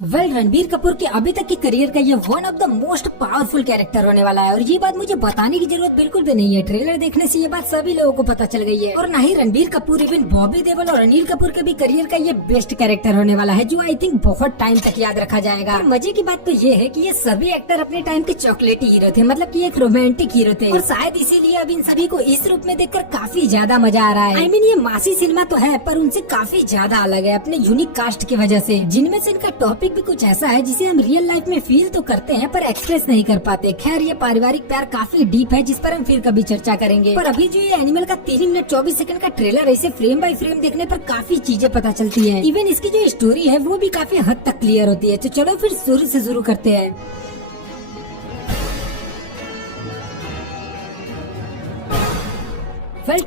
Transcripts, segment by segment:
रणबीर कपूर के अभी तक के करियर का ये one of the most powerful character होने वाला है और ये बात मुझे बताने की जरूरत बिल्कुल भी नहीं है। ट्रेलर देखने से ये बात सभी लोगों को पता चल गई है। और ना ही रणबीर कपूर, इवन बॉबी देओल और अनिल कपूर के भी करियर का ये बेस्ट कैरेक्टर होने वाला है, जो आई थिंक बहुत टाइम तक याद रखा जाएगा। और मजे की बात तो ये है कि ये सभी एक्टर अपने टाइम के चॉकलेटी हीरो थे, मतलब कि एक रोमांटिक हीरो थे और शायद इसीलिए अब इन सभी को इस रूप में देखकर काफी ज्यादा मजा आ रहा है। आई मीन ये मासी सिनेमा तो है पर उनसे काफी ज्यादा अलग है अपने यूनिक कास्ट की वजह से, जिनमें से इनका टॉपिक भी कुछ ऐसा है जिसे हम रियल लाइफ में फील तो करते हैं पर एक्सप्रेस नहीं कर पाते। खैर ये पारिवारिक प्यार काफी डीप है जिस पर हम फिर कभी चर्चा करेंगे। पर अभी जो ये एनिमल का 3 मिनट 24 सेकंड का ट्रेलर है, इसे फ्रेम बाय फ्रेम देखने पर काफी चीजें पता चलती है। इवन इसकी जो स्टोरी है वो भी काफी हद तक क्लियर होती है। तो चलो फिर शुरू से शुरू करते हैं।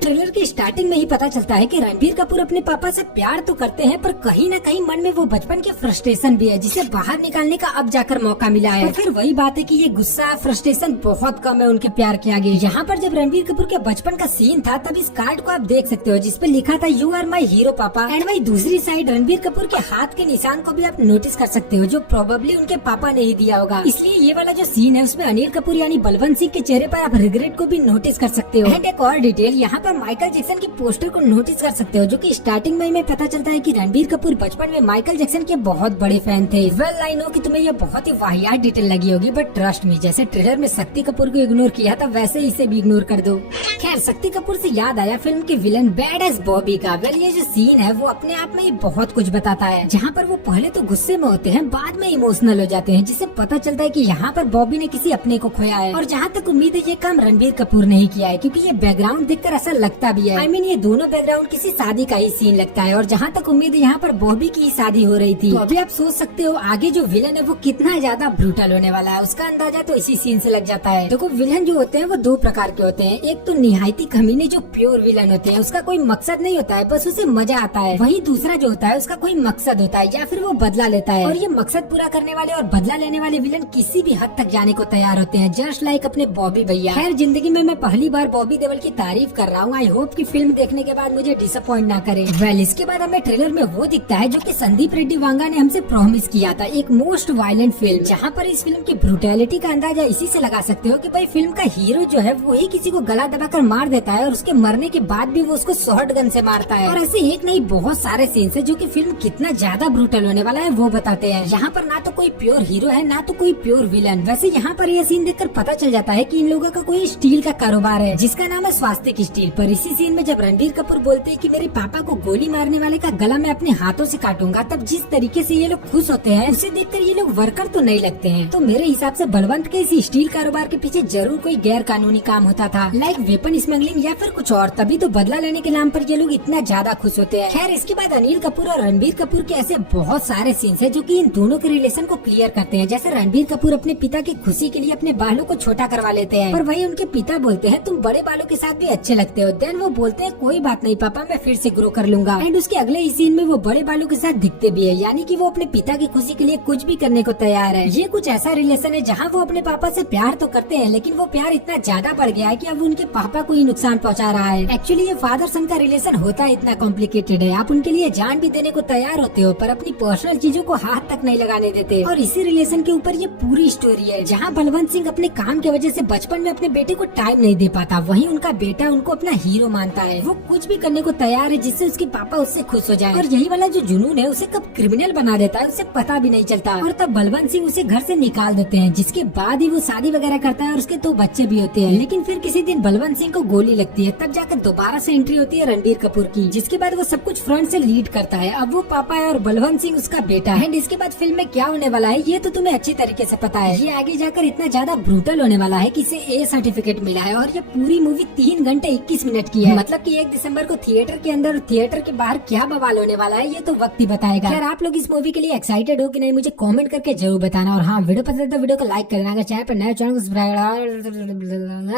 ट्रेलर की स्टार्टिंग में ही पता चलता है कि रणबीर कपूर अपने पापा से प्यार तो करते हैं पर कहीं न कहीं मन में वो बचपन की फ्रस्ट्रेशन भी है जिसे बाहर निकालने का अब जाकर मौका मिला है। और फिर वही बात है कि ये गुस्सा फ्रस्ट्रेशन बहुत कम है उनके प्यार के आगे। यहाँ पर जब रणबीर कपूर के बचपन का सीन था तब इस कार्ड को आप देख सकते हो जिसपे लिखा था यू आर माई हीरो पापा। एंड वही दूसरी साइड रणबीर कपूर के हाथ के निशान को भी आप नोटिस कर सकते हो, जो प्रोबेबली उनके पापा ने ही दिया होगा। इसलिए ये वाला जो सीन है उसमें अनिल कपूर यानी बलवंत सिंह के चेहरे पर आप रिग्रेट को भी नोटिस कर सकते हो। एंड एक और डिटेल, यहाँ पर माइकल जैक्सन की पोस्टर को नोटिस कर सकते हो, जो कि स्टार्टिंग में हमें पता चलता है कि रणबीर कपूर बचपन में माइकल जैक्सन के बहुत बड़े फैन थे। वेल आई नो कि तुम्हें ये बहुत ही वाहियात डिटेल लगी होगी, बट ट्रस्ट मी, जैसे ट्रेलर में शक्ति कपूर को इग्नोर किया था वैसे इसे भी इग्नोर कर दो। खैर शक्ति कपूर से याद आया फिल्म के विलन बैड एज बॉबी का। वेल ये जो सीन है वो अपने आप में ही बहुत कुछ बताता है, जहाँ पर वो पहले तो गुस्से में होते हैं, बाद में इमोशनल हो जाते हैं, जिससे पता चलता है कि यहाँ पर बॉबी ने किसी अपने को खोया है। और जहाँ तक उम्मीद है ये काम रणबीर कपूर ने ही किया है, क्योंकि ये बैकग्राउंड देखकर ऐसा लगता भी है। आई मीन ये दोनों बैकग्राउंड किसी शादी का ही सीन लगता है। और जहाँ तक उम्मीद है यहाँ पर बॉबी की शादी हो रही थी। तो अभी आप सोच सकते हो आगे जो विलन है वो कितना ज्यादा ब्रूटल होने वाला है, उसका अंदाजा तो इसी सीन से लग जाता है। देखो विलन जो होते हैं वो 2 प्रकार के होते हैं। एक तो निहायती कमीने जो प्योर विलन होते हैं, उसका कोई मकसद नहीं होता है, बस उसे मजा आता है। वही दूसरा जो होता है उसका कोई मकसद होता है या फिर वो बदला लेता है। और ये मकसद पूरा करने वाले और बदला लेने वाले विलन किसी भी हद तक जाने को तैयार होते हैं, जस्ट लाइक अपने बॉबी भैया। खैर जिंदगी में मैं पहली बार बॉबी देओल की तारीफ कर रहा हूँ। आई होप की फिल्म देखने के बाद मुझे डिसअपॉइंट ना करे। वेल इसके बाद हमें ट्रेलर में वो दिखता है जो कि संदीप रेड्डी वांगा ने हमसे प्रॉमिस किया था, एक मोस्ट वायलेंट फिल्म। जहाँ पर इस फिल्म की ब्रूटैलिटी का अंदाजा इसी से लगा सकते हो कि भाई फिल्म का हीरो जो है वो ही किसी को गला दबाकर मार देता है और उसके मरने के बाद भी वो उसको शॉर्ट गन से मारता है। और ऐसे एक नहीं बहुत सारे सीन्स है जो कि फिल्म कितना ज्यादा ब्रूटल होने वाला है वो बताते हैं। यहाँ पर ना तो कोई प्योर हीरो है ना तो कोई प्योर विलन। वैसे यहाँ पर यह सीन देखकर पता चल जाता है कि इन लोगों का कोई स्टील का कारोबार है जिसका नाम है स्वास्तिक स्टील। पर इसी सीन में जब रणबीर कपूर बोलते हैं कि मेरे पापा को गोली मारने वाले का गला मैं अपने हाथों से काटूंगा, तब जिस तरीके से ये लोग खुश होते हैं उसे देखकर ये लोग वर्कर तो नहीं लगते हैं। तो मेरे हिसाब से बलवंत के इस स्टील कारोबार के पीछे जरूर कोई गैर कानूनी काम होता था, लाइक वेपन स्मगलिंग या फिर कुछ और, तभी तो बदला लेने के नाम पर ये लोग इतना ज्यादा खुश होते हैं। खैर इसके बाद अनिल कपूर और रणबीर कपूर के ऐसे बहुत सारे सीन्स हैं जो कि इन दोनों के रिलेशन को क्लियर करते हैं। जैसे रणबीर कपूर अपने पिता की खुशी के लिए अपने बालों को छोटा करवा लेते हैं, पर वही उनके पिता बोलते हैं तुम बड़े बालों के साथ भी अच्छे लगते हो। देन वो बोलते हैं कोई बात नहीं पापा, मैं फिर से ग्रो कर लूंगा। एंड उसके अगले ही सीन में वो बड़े बालों के साथ दिखते भी है, यानी कि वो अपने पिता की खुशी के लिए कुछ भी करने को तैयार है। ये कुछ ऐसा रिलेशन है जहाँ वो अपने पापा से प्यार तो करते हैं, लेकिन वो प्यार इतना ज्यादा बढ़ गया है कि अब उनके पापा को ही नुकसान पहुँचा रहा है। एक्चुअली ये फादर सन का रिलेशन होता है इतना कॉम्प्लिकेटेड है, आप उनके लिए जान भी देने को तैयार होते हो पर अपनी पर्सनल चीजों को हाथ तक नहीं लगाने देते। और इसी रिलेशन के ऊपर ये पूरी स्टोरी है, जहाँ बलवंत सिंह अपने काम की वजह से बचपन में अपने बेटे को टाइम नहीं दे पाता, वहीं उनका बेटा उनको अपना हीरो मानता है। वो कुछ भी करने को तैयार है जिससे उसके पापा उससे खुश हो जाए। और यही वाला जो जुनून है उसे कब क्रिमिनल बना देता है उसे पता भी नहीं चलता। और तब बलवंत सिंह उसे घर से निकाल देते हैं, जिसके बाद ही वो शादी वगैरह करता है और उसके 2 बच्चे भी होते हैं। लेकिन फिर किसी दिन बलवंत सिंह को गोली लगती है, तब जाकर दोबारा से एंट्री होती है रणबीर कपूर की, जिसके बाद वो सब कुछ फ्रंट से लीड करता है। अब वो पापा है और बलवंत सिंह उसका बेटा है। इसके बाद फिल्म में क्या होने वाला है ये तो तुम्हें अच्छी तरीके से पता है। ये आगे जाकर इतना ज्यादा ब्रूटल होने वाला है कि इसे ए सर्टिफिकेट मिला है। और ये पूरी मूवी 3 घंटे 21 मिनट की है, मतलब कि 1 दिसंबर को थिएटर के अंदर और थिएटर के बाहर क्या बवाल होने वाला है ये तो वक्त ही बताएगा। अगर आप लोग इस मूवी के लिए एक्साइटेड हो कि नहीं मुझे कमेंट करके जरूर बताना। और हाँ वीडियो पसंद है तो वीडियो को लाइक करना, अगर चैनल पर नए चैनल को सब्सक्राइब